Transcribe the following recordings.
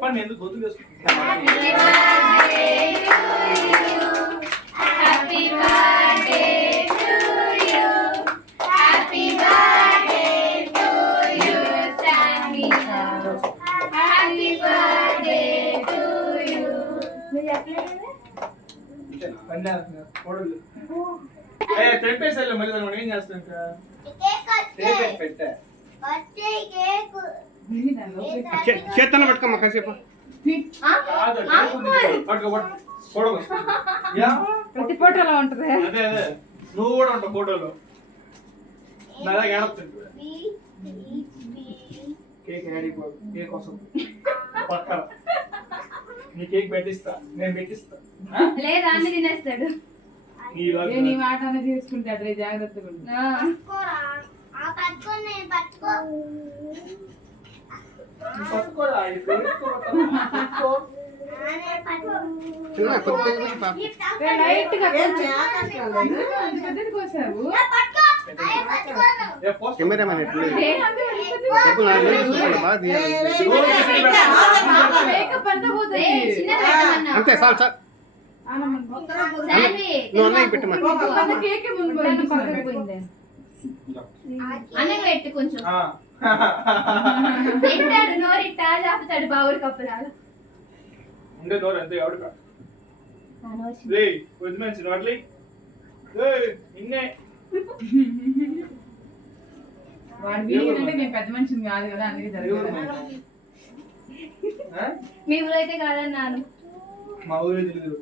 చెప్పండి ఎందుకు గొంతు తెంపేసారు మళ్ళీ మనం ఏం చేస్తాం ఇంకా పెట్టా చే- చేత్తన్న పట్టుకోమ్మా కాసేపు. ప్రతి ఫోటోలో ఉంటది. అదే అదే. నువ్వు కూడా ఉంటావు ఫోటోలో. నా దగ్గర ఏడవుతుంది కేక్ యాడిపో కేక్ కోసం. పక్కన నీ కేక్ పెట్టిస్తా. నేను పెట్టిస్తా. లేదా అన్ని తినేస్తాడు. నీ మాట అనేది తీసుకుంటాడు రే జాగ్రత్తగా లైట్గా కొంచెం. అంత కోసావు ఎట్లా డబ్బులు ఆనమ్మ. శాన్వి, నువ్వు అన్నయ్య పెట్టమా అంత కేకే ముందు దాన్ని పక్కకు పోయింది. పోయింది. అన్నకి పెట్టు కొంచెం ఆ. తింటాడు నోరిట్టా చాపుతాడు బావుడు కప్పులాగా. ఉండే దూరం అంతే ఎవడు రే కొద్ది మంచి నోట్లి. ఇన్నే వాడు వీడియో అంటే నేను పెద్ద మనిషిని కాదు కదా అందుకే? జరగదు ఊరైతే కాదన్నాను. మా ఊరే తెలియదు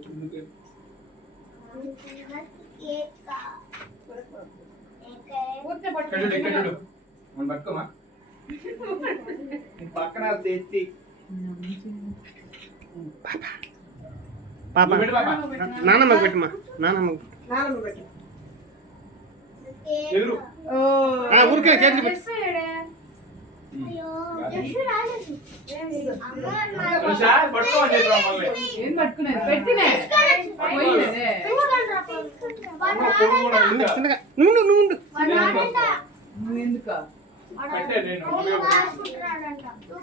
పట్టుకోమా పక్కన తెచ్చి. పాప. నానమ్మకు పెట్టమా నానమ్మకు ఎదురు. ఆ, ఊరికే చేతులు పెట్టు. నువ్వు. నువ్వు ఎందుకు? కట్టే నేను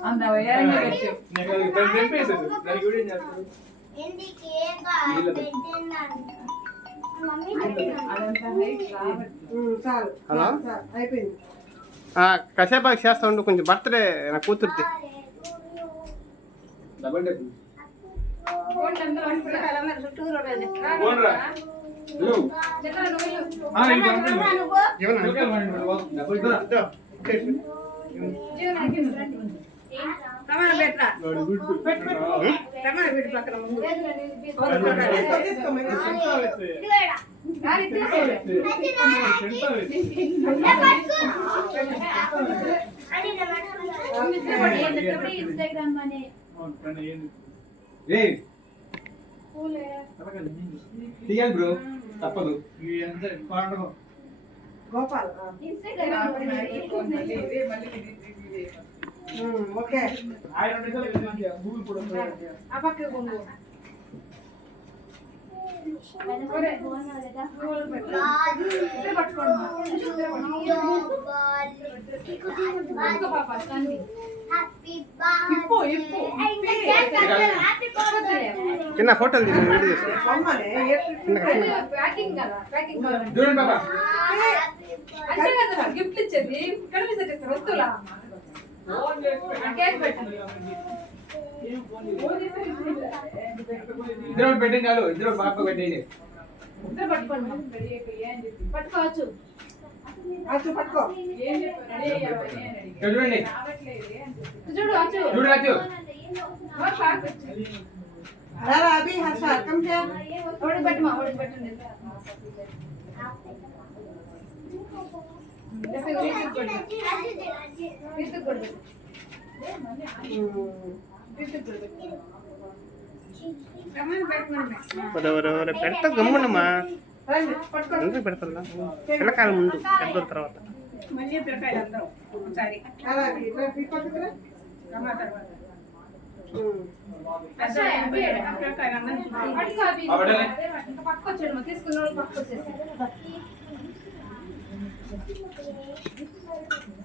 అంత వయ్యారంగా పెట్టావు నేను అది దాన్ని తెంపేసేది. దానికి కూడా ఏం చేస్తాడు? అదంతా హైట్ రావట్లేదు హలో ఆ, కాసేపు ఆగి చేస్తా ఉండు కొంచెం బర్త్డే నా కూతుర్ది డబల్ డెక్. ఫోన్ అందరూ పోన్రా. ఇదిగో. చక్కెర నువ్వు ఆ, ఇది పంపండి. ఏమన్నా? పిల్లకాయలు పండి మరి బాబు. Double deck. ఇన్స్టాగ్రామ్ అనే తీయాలి బ్రో. తప్పదు. ఇవి అంతే పండుగ ఇన్స్టాగ్రామ్ ఓకే ఆయన నిమిషాలు ఇది గూగుల్ కూడా ఉంది. ఆ పక్క చిన్న ఫోటోలు గిఫ్ట్ ఇచ్చేది ఇక్కడ వస్తువులా కేక్ పెట్టండి ఇద్దరు పెట్టండి చాలు ఇద్దరు బాగా పెట్టండి ఇద్దరు పట్టుకోండి. రెడీ అయిపోయి అని చెప్పి పట్టుకోవచ్చు. అచ్చు పట్టుకో. ఏం చెప్పి రెడీ అయ్యావా అని అడిగి. ఇక్కడ చూడండి. రావట్లేదే అని చెప్పి. చూడు అచ్చు. చూడు రాజు మరి పాకు వచ్చి. రారా అభి హర్ష కమ్ హియర్ ఒకటి పెట్టమా ఒకటి పెట్టండి. రీతుకు కూడా కూడా పెట్టు. గమ్మునమ్మా ఎందుకు పెడతా పిల్లకాయల ముందు పెద్దల తర్వాత. రారా అభి ఇట్లా పీ పట్టుకురా అచ్చా, అబ్బి, పట్టుకో అబ్బి. ఆ, పెట్టండి. ఇంకా పక్కకు వచ్చాడు మరి తీసుకున్న వాళ్ళు పక్కకు వచ్చేసి ఏ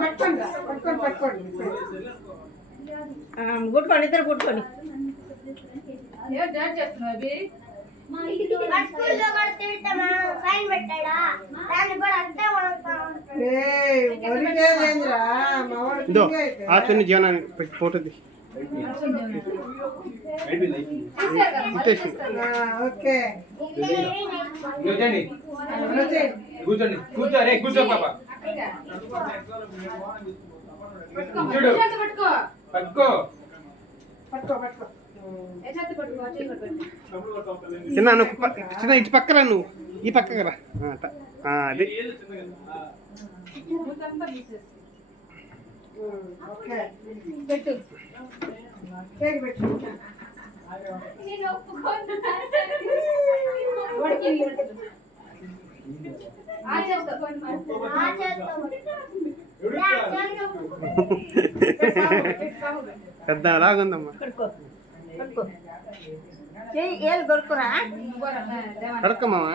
పట్టుకోండి రా. పట్టుకోండి పట్టుకోండి. గుట్టుకోండి ఇద్దరు గుట్టుకోండి ఏం డాన్స్ చేస్తున్నావు అభి? వాడు స్కూల్లో కూడా తిడతామా? ఫైన్ పెట్టాడా? దాన్ని కూడా అంతే వణుకుతాం ఏ ఒరిగేదేంద్రా మా వాడు ఇదో కింగే అయితే. ఆ చిన్న జీవనాన్ని పెట్టి ఫోటోది అయిపోయింది చూసారు కదా మళ్ళీ ఇచ్చేసి. చేస్తారు. ఆ, ఓకే. కూర్చోండి. కూర్చో రే కూర్చో పాప. చూడు. పట్టుకో? చిన్న నువ్వు చిన్న ఇటు పక్కరా నువ్వు? ఈ పక్కకు రా. ఆ, అట్ట. ఆ, అది. పెట్టు. పెట్టు. నేను ఒప్పుకోను. పెద్ద అలాగుందమ్మా ఏళ్ళు కొడుకురా నువ్వు కూడా, ఆ, దేవా. కడకమ్మావా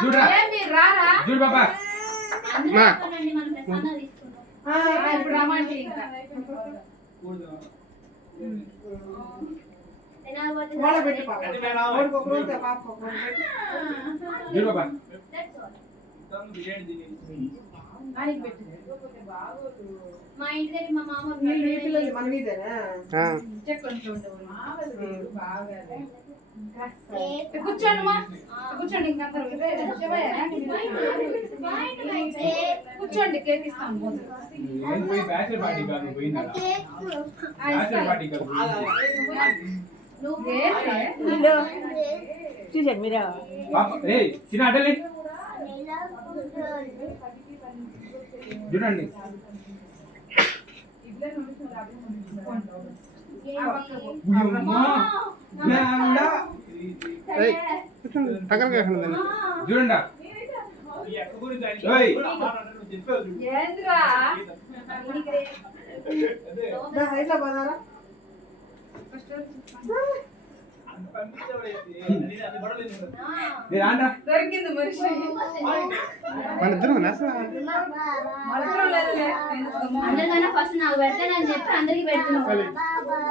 చూడరా ఏం మీరు రారా చూడు పాప మా అవునండి, మనం ప్రసాదాలు తీసుకుందాం. ఆ, ఆ, ఇప్పుడు రమ్మంటే ఇంకా తినకపోతే వాళ్ళ పెట్టు పాప. వాడికి ఒక రోజు పాప ఒక రోజు పెట్టు. చూడు పాప That's all. నానికి పెట్టు మా ఇంటి దగ్గర మా మామ వీళ్ళు ఈ పిల్లలు మన మీదేనా ఆ, చెక్ కొంచెం ఉండవు. ఏ, కూర్చోండి మా కూర్చోండి ఇంకా అందరూ ఇదే, ఇదే, శివయ్య, రండి మీరు. కూర్చోండి కేక్ ఇస్తాం ముందు నేను పోయి బ్యాచిలర్ పార్టీ కాదు పోయిందా బ్యాచిలర్ పార్టీ కాదు ఏంటి? వీళ్ళు చూసారు మీరు పాప రే చిన్న అడ్డలే చూడండి పక్కన కాకుండా. చూడండి. దొరికింది మనిషి. మన ఇద్దరం ఫస్ట్ నాకు పెడతానని చెప్పి అందరికి పెడుతున్నావు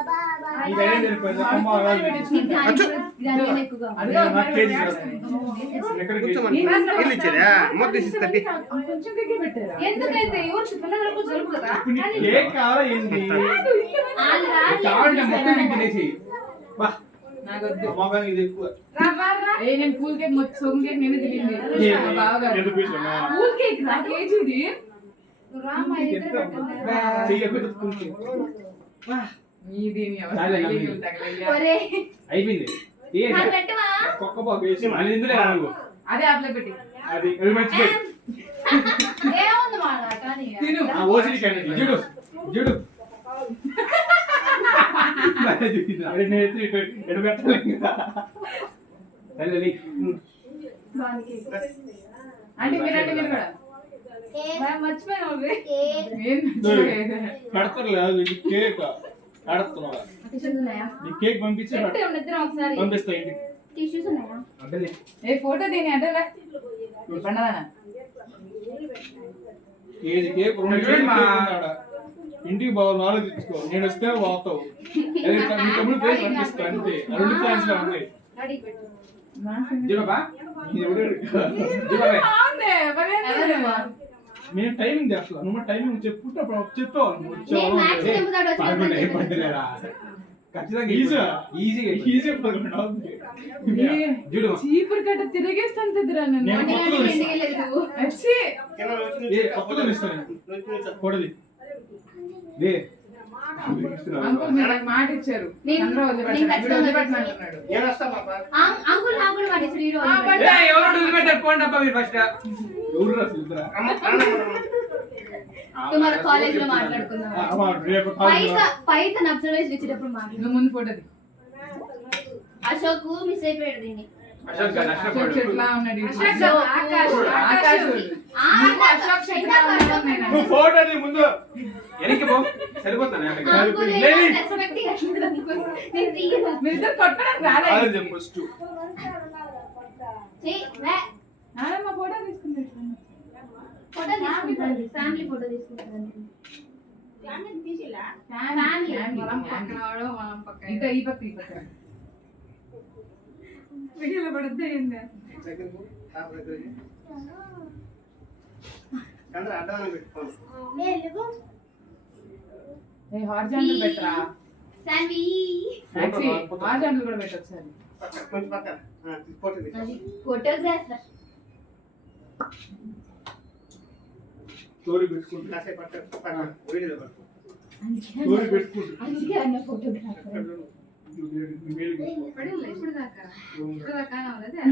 కూర్చోమని ఇల్లు ఇస్తుంది ఎందుకైతే ఎవరు పిల్లలకు జలుబు కదా కేక్ కావాలా ఏంది కావాలంటే మొత్తం తినేసి బా నేను కూల్ కేక్ మొత్తం సోమ్ కేక్ నేను తినింది బాగా ఎందుకు కేక్ రా కేజీది నువ్వు అయిపోయింది? కుక్క వేసి మళ్ళీ ఇందులో రాను? అదే అప్లై పెట్టి. అది అది మర్చిపోయి. తిను. ఓసిడి క్యాండిడేట్ చూడు చూడు. అంటే మీరంటే మీరు కూడా. మర్చిపోయాను కేక్ ఆడుతున్నావా పంపించి పంపిస్తా ఇంటికి టిష్యూస్ ఉన్నాయా? అంటే ఏ ఫోటో దీని అంటే ఏది కేక్? ఇంటికి బాగా నాలుగు తెచ్చుకో నేను వస్తే పోతావు తమ్ముడు పేరు అంతే. ఆ రెండు లో ఉన్నాయి. పెట్టు. మేము టైమింగ్ చేస్తాం నువ్వు టైమింగ్ చెప్పుకుంటే అప్పుడు చెప్పేవాళ్ళు నేను చీపురు కట్ట తిరిగేస్తాను నేను మాట ఇచ్చారు. అంకుల్ మాట ఈ రోజు ఎవరు వదిలిపెట్టారు? పోండి మీరు ఫస్ట్ కాలేజ్లో మాట్లాడుకుందాం. పైత ఇచ్చేటప్పుడు మాట్లాడు. ముందు ఫోటోది అశోక్ మిస్ అయిపోయాడు దీన్ని. చెట్లా ఉన్నాడు నువ్వు ఫోటో నీ ముందు. వెనక్కి పో సరిపోతాను కాదు రాలేదు. ఫస్ట్. నానమ్మ ఫోటో తీసుకుంటాడు ఫోటో తీసుకుంటాను ఫ్యామిలీ ఫోటో తీసుకుంటాను ఫ్యామిలీ మనం పక్కన. వాడు, మనం పక్కన. ఇంకా ఈ పక్క ఈ పక్క. పెట్టుకోండి మేలుగు ఏ హార్జాండల్ పెట్టరా? శాన్వి మ్యాక్సీ హార్జాండల్ కూడా పెట్టొచ్చు అది పక్క కొంచెం పక్క ఆ, ఫోటో తీసుకో ఫోటోగ్రాఫర్ స్టోరీ పెట్టుకుంటా. కాసేపు పక్క పక్క వీడియో పట్టు స్టోరీ పెట్టుకుంటా. ఫోటోగ్రాఫర్. పడింది ఇప్పుడు దాకా ఇప్పుడు దాకా అవ్వలేదే?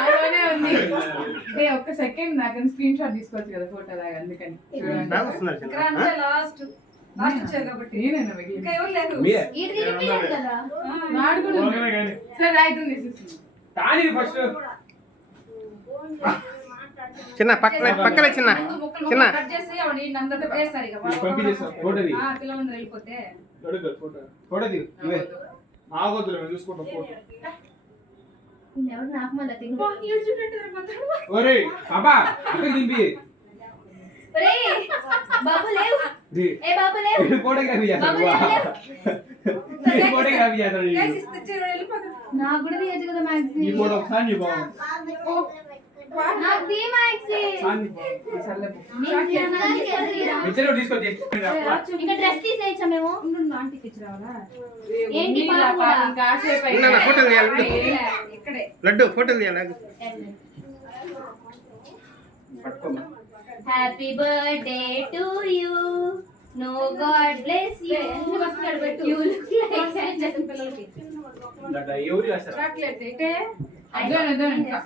ఆలోనే ఉంది. ఏ ఒక్క సెకండ్ నాకు స్క్రీన్ షాట్ తీసుకోవచ్చు కదా ఫోటో లాగా అందుకని. లాస్ట్. చిన్న పక్కన పక్కన చిన్న చిన్న. ఫోటో. ఫోటో ఆగొద్దు మేము చూసుకుంటాం ఫోటో ఎవరు? నాకు మళ్ళీ తింగు ఒరే అబ్బా అక్కడికి దింపి. ఒరేయ్, బాబు లేవు. ఏ బాబు లేవు? ఫోటోగ్రఫీ చేస్తాడు బాబు ఫోటోగ్రఫీ చేస్తాడు. నాకు కూడా తీయచ్చు కదా ఈ మ్యాక్సీ ఫోటో ఒకసారి నీ laddu photo happy birthday to you no god bless you look like chocolate అయితే అదే అదే ఇంకా